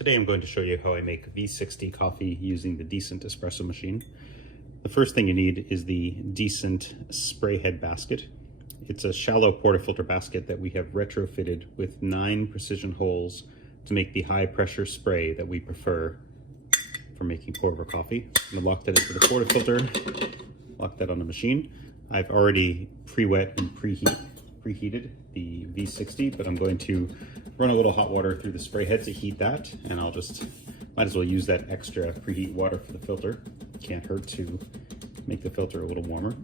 Today I'm going to show you how I make V60 coffee using the Decent espresso machine. The first thing you need is the Decent spray head basket. It's a shallow portafilter basket that we have retrofitted with 9 precision holes to make the high pressure spray that we prefer for making pour-over coffee. I'm going to lock that into the portafilter, lock that on the machine. I've already pre-wet and preheated the V60, but I'm going to run a little hot water through the spray head to heat that, and I'll just might as well use that extra preheat water for the filter. Can't hurt to make the filter a little warmer.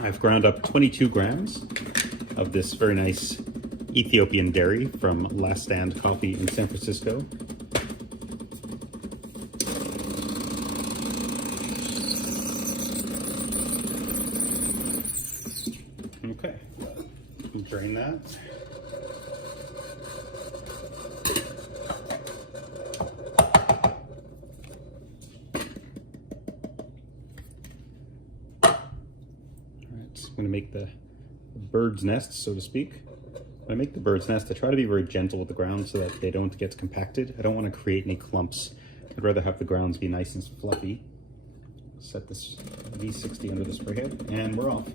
I've ground up 22 grams of this very nice Ethiopian dairy from Last Stand Coffee in San Francisco. Okay, drain that. I'm going to make the bird's nest, so to speak. When I make the bird's nest, I try to be very gentle with the ground so that they don't get compacted. I don't want to create any clumps. I'd rather have the grounds be nice and fluffy. Set this V60 under the spray head, and we're off.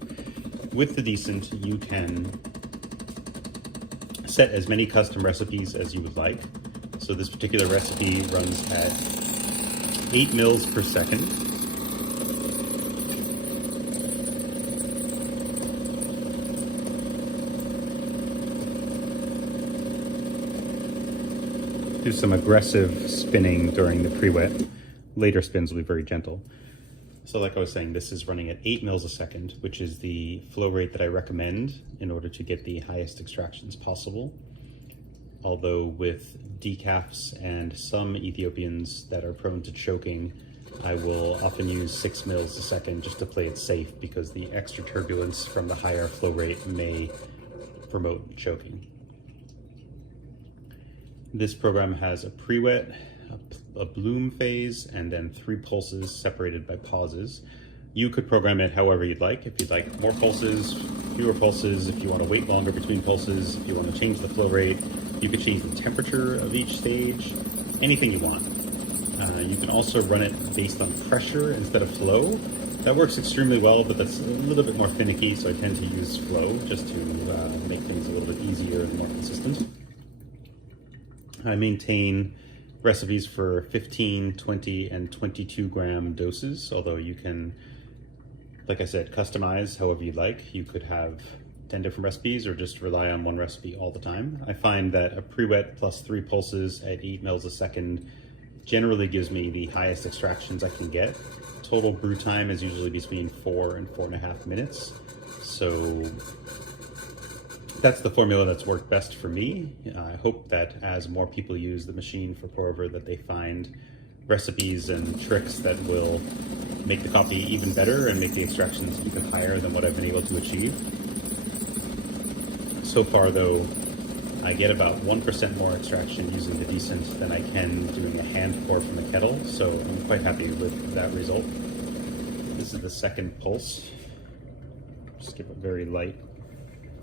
With the Decent, you can set as many custom recipes as you would like. So this particular recipe runs at 8 mils per second. Do some aggressive spinning during the pre-wet. Later spins will be very gentle. So like I was saying, this is running at 8 mils a second, which is the flow rate that I recommend in order to get the highest extractions possible. Although with decafs and some Ethiopians that are prone to choking, I will often use 6 mils a second just to play it safe, because the extra turbulence from the higher flow rate may promote choking. This program has a pre-wet, a bloom phase, and then 3 pulses separated by pauses. You could program it however you'd like. If you'd like more pulses, fewer pulses, if you want to wait longer between pulses, if you want to change the flow rate, you could change the temperature of each stage, anything you want. You can also run it based on pressure instead of flow. That works extremely well, but that's a little bit more finicky, so I tend to use flow just to make things a little bit easier and more consistent. I maintain recipes for 15, 20, and 22 gram doses, although you can, like I said, customize however you'd like. You could have 10 different recipes or just rely on one recipe all the time. I find that a pre-wet plus 3 pulses at 8 mils a second generally gives me the highest extractions I can get. Total brew time is usually between 4 and 4.5 minutes. So that's the formula that's worked best for me. I hope that as more people use the machine for pour-over, that they find recipes and tricks that will make the coffee even better and make the extractions even higher than what I've been able to achieve. So far though, I get about 1% more extraction using the Decent than I can doing a hand pour from the kettle, so I'm quite happy with that result. This is the second pulse. Just give it very light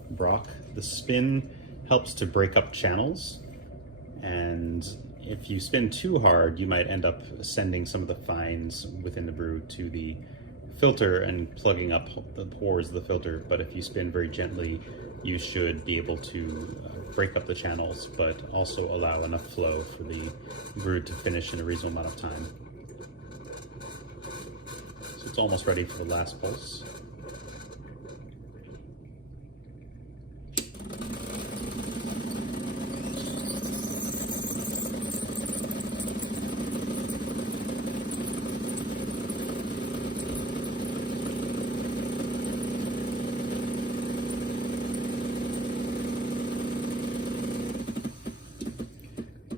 Brock. The spin helps to break up channels, and if you spin too hard, you might end up sending some of the fines within the brew to the filter and plugging up the pores of the filter. But if you spin very gently, you should be able to break up the channels, but also allow enough flow for the brew to finish in a reasonable amount of time. So it's almost ready for the last pulse.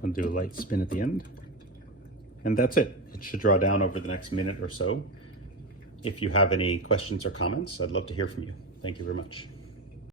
I'll do a light spin at the end, and that's it. It should draw down over the next minute or so. If you have any questions or comments, I'd love to hear from you. Thank you very much.